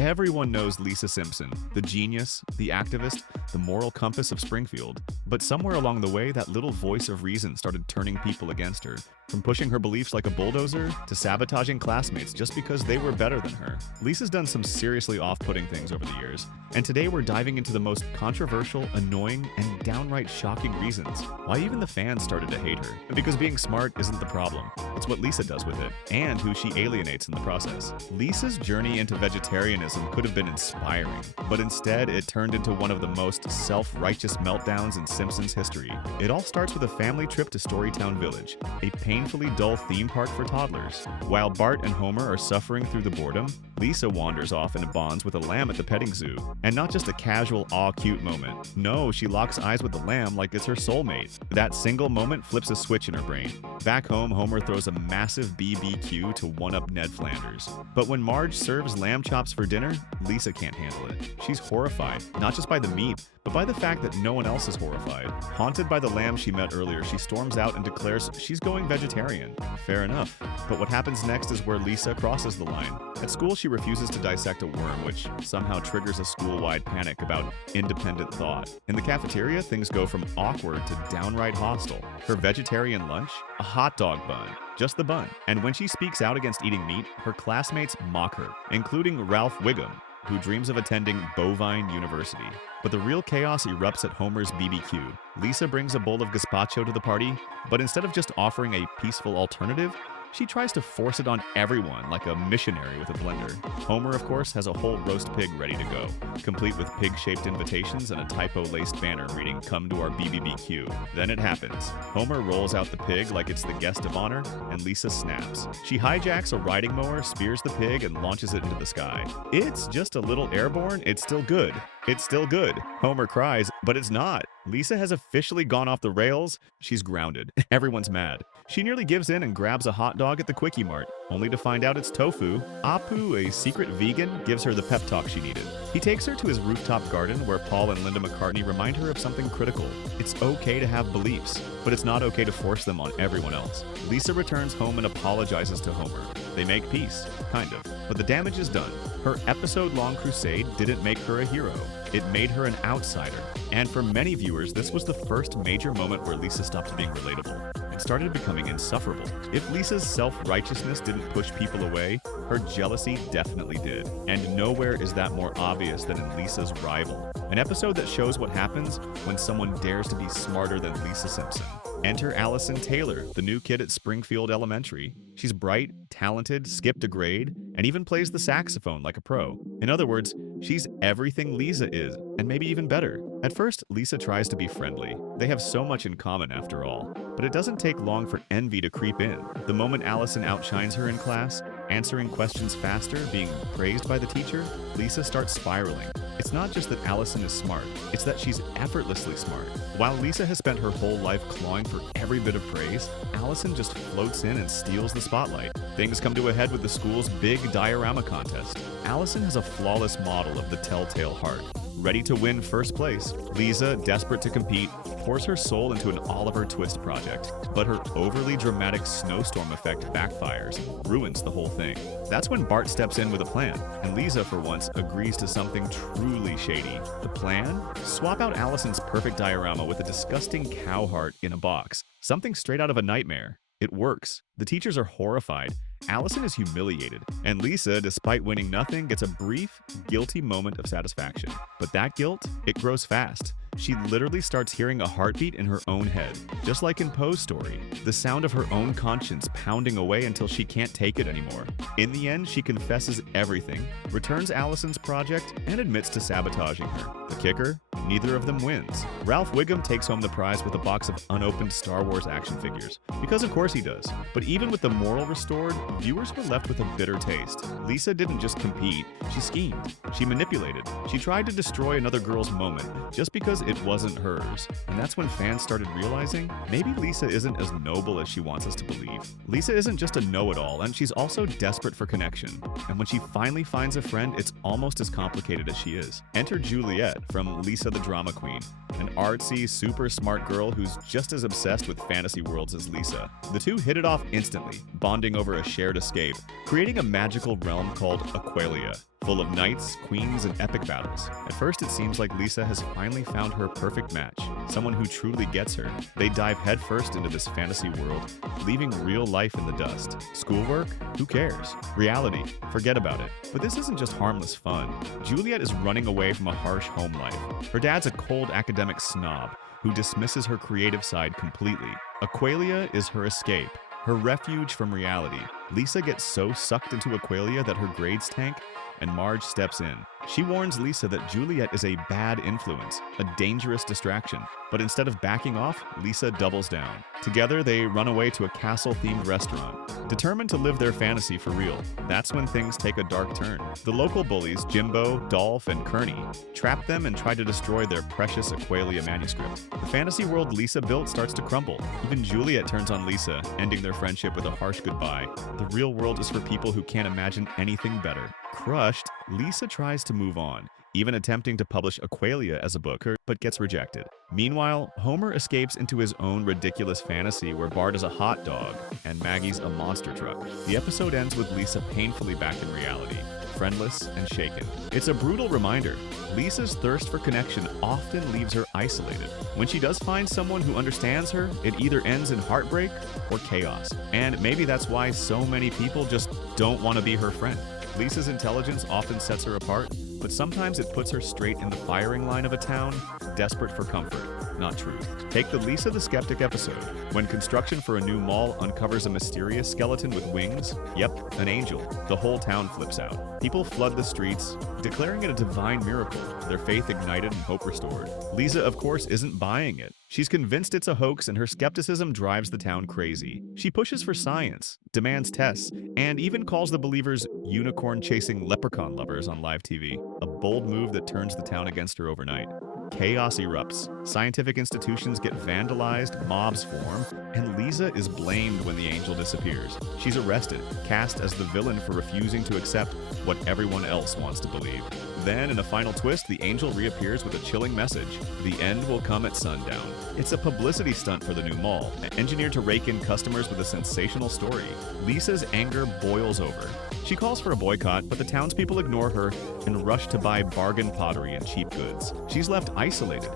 Everyone knows Lisa Simpson, the genius, the activist, the moral compass of Springfield. But somewhere along the way, that little voice of reason started turning people against her. From pushing her beliefs like a bulldozer to sabotaging classmates just because they were better than her. Lisa's done some seriously off-putting things over the years. And today we're diving into the most controversial, annoying, and downright shocking reasons why even the fans started to hate her. Because being smart isn't the problem. It's what Lisa does with it, and who she alienates in the process. Lisa's journey into vegetarianism could have been inspiring, but instead it turned into one of the most self-righteous meltdowns in Simpsons history. It all starts with a family trip to Storytown Village, a painfully dull theme park for toddlers. While Bart and Homer are suffering through the boredom, Lisa wanders off and bonds with a lamb at the petting zoo. And not just a casual aw-cute moment. No, she locks eyes with the lamb like it's her soulmate. That single moment flips a switch in her brain. Back home, Homer throws a massive BBQ to one-up Ned Flanders. But when Marge serves lamb chops for dinner, Lisa can't handle it. She's horrified, not just by the meat, but by the fact that no one else is horrified. Haunted by the lamb she met earlier, she storms out and declares she's going vegetarian. Fair enough. But what happens next is where Lisa crosses the line. At school, she refuses to dissect a worm, which somehow triggers a school-wide panic about independent thought. In the cafeteria, things go from awkward to downright hostile. Her vegetarian lunch? A hot dog bun. Just the bun. And when she speaks out against eating meat, her classmates mock her, including Ralph Wiggum, who dreams of attending Bovine University. But the real chaos erupts at Homer's BBQ. Lisa brings a bowl of gazpacho to the party, but instead of just offering a peaceful alternative, she tries to force it on everyone like a missionary with a blender. Homer, of course, has a whole roast pig ready to go, complete with pig-shaped invitations and a typo-laced banner reading, "Come to our BBBQ." Then it happens. Homer rolls out the pig like it's the guest of honor, and Lisa snaps. She hijacks a riding mower, spears the pig, and launches it into the sky. It's just a little airborne, it's still good. It's still good. Homer cries, but it's not. Lisa has officially gone off the rails. She's grounded. Everyone's mad. She nearly gives in and grabs a hot dog at the Quickie Mart, only to find out it's tofu. Apu, a secret vegan, gives her the pep talk she needed. He takes her to his rooftop garden where Paul and Linda McCartney remind her of something critical. It's okay to have beliefs, but it's not okay to force them on everyone else. Lisa returns home and apologizes to Homer. They make peace, kind of, but the damage is done. Her episode-long crusade didn't make her a hero. It made her an outsider. And for many viewers, this was the first major moment where Lisa stopped being relatable and started becoming insufferable. If Lisa's self-righteousness didn't push people away, her jealousy definitely did. And nowhere is that more obvious than in Lisa's rival. An episode that shows what happens when someone dares to be smarter than Lisa Simpson. Enter Allison Taylor, the new kid at Springfield Elementary. She's bright, talented, skipped a grade, and even plays the saxophone like a pro. In other words, she's everything Lisa is, and maybe even better. At first, Lisa tries to be friendly. They have so much in common after all. But it doesn't take long for envy to creep in. The moment Allison outshines her in class, answering questions faster, being praised by the teacher, Lisa starts spiraling. It's not just that Allison is smart, it's that she's effortlessly smart. While Lisa has spent her whole life clawing for every bit of praise, Allison just floats in and steals the spotlight. Things come to a head with the school's big diorama contest. Allison has a flawless model of the telltale heart. Ready to win first place, Lisa, desperate to compete, pours her soul into an Oliver Twist project. But her overly dramatic snowstorm effect backfires, ruins the whole thing. That's when Bart steps in with a plan, and Lisa, for once, agrees to something truly shady. The plan? Swap out Allison's perfect diorama with a disgusting cow heart in a box. Something straight out of a nightmare. It works. The teachers are horrified. Allison is humiliated, and Lisa, despite winning nothing, gets a brief, guilty moment of satisfaction. But that guilt, it grows fast. She literally starts hearing a heartbeat in her own head, just like in Poe's story, the sound of her own conscience pounding away until she can't take it anymore. In the end, she confesses everything, returns Allison's project, and admits to sabotaging her. The kicker? Neither of them wins. Ralph Wiggum takes home the prize with a box of unopened Star Wars action figures, because of course he does. But even with the moral restored, viewers were left with a bitter taste. Lisa didn't just compete, she schemed, she manipulated, she tried to destroy another girl's moment just because it wasn't hers. And that's when fans started realizing maybe Lisa isn't as noble as she wants us to believe. Lisa isn't just a know-it-all, and she's also desperate for connection. And when she finally finds a friend, it's almost as complicated as she is. Enter Juliet from Lisa the Drama Queen, an artsy, super smart girl who's just as obsessed with fantasy worlds as Lisa. The two hit it off instantly, bonding over a shared escape, creating a magical realm called Aqualia. full of knights, queens, and epic battles. At first, it seems like Lisa has finally found her perfect match, someone who truly gets her. They dive headfirst into this fantasy world, leaving real life in the dust. Schoolwork? Who cares? Reality? Forget about it. But this isn't just harmless fun. Juliet is running away from a harsh home life. Her dad's a cold academic snob who dismisses her creative side completely. Aqualia is her escape, her refuge from reality. Lisa gets so sucked into Aqualia that her grades tank, and Marge steps in. She warns Lisa that Juliet is a bad influence, a dangerous distraction. But instead of backing off, Lisa doubles down. Together, they run away to a castle-themed restaurant, determined to live their fantasy for real. That's when things take a dark turn. The local bullies, Jimbo, Dolph, and Kearney, trap them and try to destroy their precious Aqualia manuscript. The fantasy world Lisa built starts to crumble. Even Juliet turns on Lisa, ending their friendship with a harsh goodbye. The real world is for people who can't imagine anything better. Crushed, Lisa tries to move on, even attempting to publish Aqualia as a book, but gets rejected. Meanwhile, Homer escapes into his own ridiculous fantasy where Bart is a hot dog and Maggie's a monster truck. The episode ends with Lisa painfully back in reality, friendless and shaken. It's a brutal reminder. Lisa's thirst for connection often leaves her isolated. When she does find someone who understands her, it either ends in heartbreak or chaos. And maybe that's why so many people just don't want to be her friend. Lisa's intelligence often sets her apart, but sometimes it puts her straight in the firing line of a town, desperate for comfort, not truth. Take the Lisa the Skeptic episode. When construction for a new mall uncovers a mysterious skeleton with wings, yep, an angel, the whole town flips out. People flood the streets, declaring it a divine miracle, their faith ignited and hope restored. Lisa, of course, isn't buying it. She's convinced it's a hoax, and her skepticism drives the town crazy. She pushes for science, demands tests, and even calls the believers unicorn-chasing leprechaun lovers on live TV, a bold move that turns the town against her overnight. Chaos erupts. Scientific institutions get vandalized, mobs form, and Lisa is blamed when the angel disappears. She's arrested, cast as the villain for refusing to accept what everyone else wants to believe. Then, in a final twist, the angel reappears with a chilling message. The end will come at sundown. It's a publicity stunt for the new mall, engineered to rake in customers with a sensational story. Lisa's anger boils over. She calls for a boycott, but the townspeople ignore her and rush to buy bargain pottery and cheap goods. She's left isolated,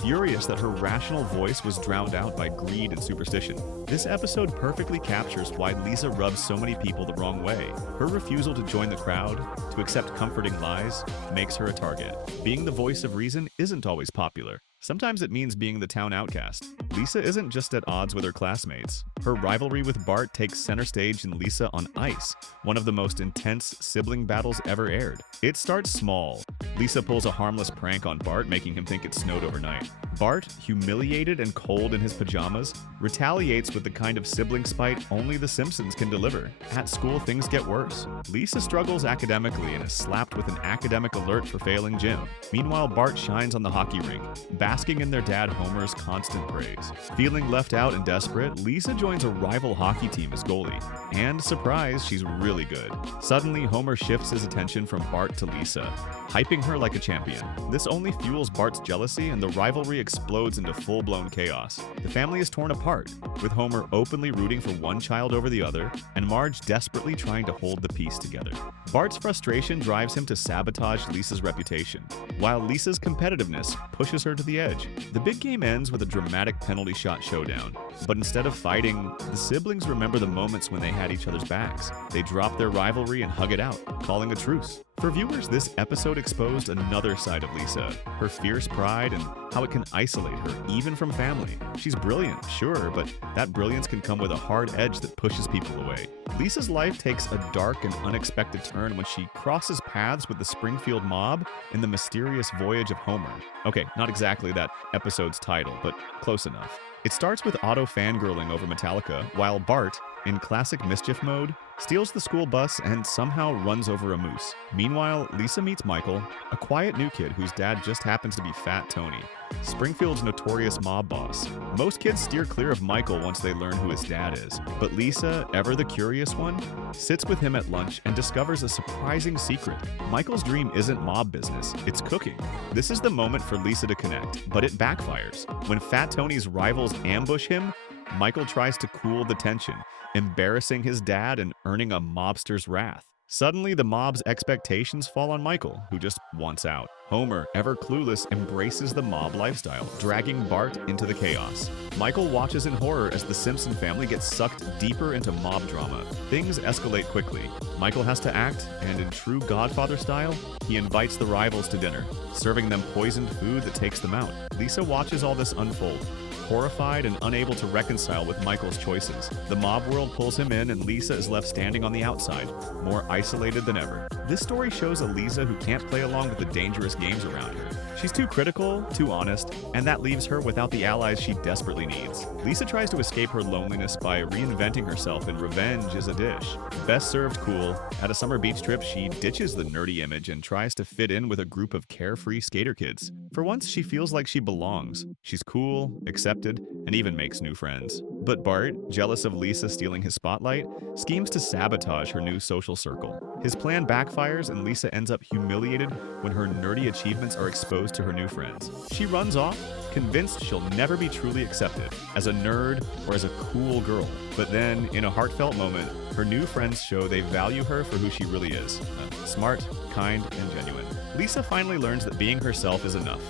furious that her rational voice was drowned out by greed and superstition. This episode perfectly captures why Lisa rubs so many people the wrong way. Her refusal to join the crowd, to accept comforting lies, makes her a target. Being the voice of reason isn't always popular. Sometimes it means being the town outcast. Lisa isn't just at odds with her classmates. Her rivalry with Bart takes center stage in Lisa on Ice, one of the most intense sibling battles ever aired. It starts small. Lisa pulls a harmless prank on Bart, making him think it snowed overnight. Bart, humiliated and cold in his pajamas, retaliates with the kind of sibling spite only the Simpsons can deliver. At school, things get worse. Lisa struggles academically and is slapped with an academic alert for failing gym. Meanwhile, Bart shines on the hockey rink, basking in their dad Homer's constant praise. Feeling left out and desperate, Lisa joins a rival hockey team as goalie. And surprise, she's really good. Suddenly, Homer shifts his attention from Bart to Lisa, hyping her like a champion. This only fuels Bart's jealousy, and the rivalry explodes into full-blown chaos. The family is torn apart, with Homer openly rooting for one child over the other, and Marge desperately trying to hold the piece together. Bart's frustration drives him to sabotage Lisa's reputation, while Lisa's competitiveness pushes her to the edge. The big game ends with a dramatic penalty shot showdown, but instead of fighting, the siblings remember the moments when they had each other's backs. They drop their rivalry and hug it out, calling a truce. For viewers, this episode exposed another side of Lisa, her fierce pride and how it can isolate her, even from family. She's brilliant, sure, but that brilliance can come with a hard edge that pushes people away. Lisa's life takes a dark and unexpected turn when she crosses paths with the Springfield mob in The Mysterious Voyage of Homer. Okay, not exactly that episode's title, but close enough. It starts with Otto fangirling over Metallica, while Bart, in classic mischief mode, steals the school bus and somehow runs over a moose. Meanwhile, Lisa meets Michael, a quiet new kid whose dad just happens to be Fat Tony, Springfield's notorious mob boss. Most kids steer clear of Michael once they learn who his dad is, but Lisa, ever the curious one, sits with him at lunch and discovers a surprising secret. Michael's dream isn't mob business, it's cooking. This is the moment for Lisa to connect, but it backfires. When Fat Tony's rivals ambush him, Michael tries to cool the tension, embarrassing his dad and earning a mobster's wrath. Suddenly, the mob's expectations fall on Michael, who just wants out. Homer, ever clueless, embraces the mob lifestyle, dragging Bart into the chaos. Michael watches in horror as the Simpson family gets sucked deeper into mob drama. Things escalate quickly. Michael has to act, and in true Godfather style, he invites the rivals to dinner, serving them poisoned food that takes them out. Lisa watches all this unfold, horrified and unable to reconcile with Michael's choices. The mob world pulls him in, and Lisa is left standing on the outside, more isolated than ever. This story shows a Lisa who can't play along with the dangerous games around her. She's too critical, too honest, and that leaves her without the allies she desperately needs. Lisa tries to escape her loneliness by reinventing herself in Revenge is a Dish. Best served cool, at a summer beach trip, she ditches the nerdy image and tries to fit in with a group of carefree skater kids. For once, she feels like she belongs. She's cool, accepted, and even makes new friends. But Bart, jealous of Lisa stealing his spotlight, schemes to sabotage her new social circle. His plan backfires, and Lisa ends up humiliated when her nerdy achievements are exposed to her new friends. She runs off, convinced she'll never be truly accepted as a nerd or as a cool girl. But then, in a heartfelt moment, her new friends show they value her for who she really is: smart, kind, and genuine. Lisa finally learns that being herself is enough,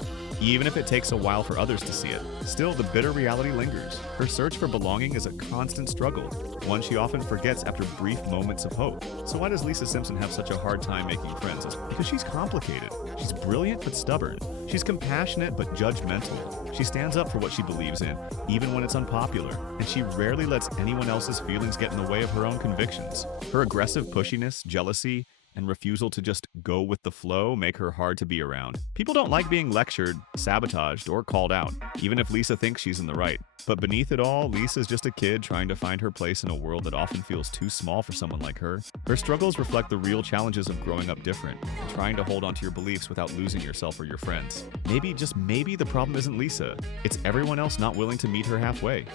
even if it takes a while for others to see it. Still, the bitter reality lingers. Her search for belonging is a constant struggle, one she often forgets after brief moments of hope. So why does Lisa Simpson have such a hard time making friends? It's because she's complicated. She's brilliant but stubborn. She's compassionate but judgmental. She stands up for what she believes in, even when it's unpopular, and she rarely lets anyone else's feelings get in the way of her own convictions. Her aggressive pushiness, jealousy, and refusal to just go with the flow make her hard to be around. People don't like being lectured, sabotaged, or called out, even if Lisa thinks she's in the right. But beneath it all, Lisa's just a kid trying to find her place in a world that often feels too small for someone like her. Her struggles reflect the real challenges of growing up different, and trying to hold onto your beliefs without losing yourself or your friends. Maybe, just maybe, the problem isn't Lisa. It's everyone else not willing to meet her halfway.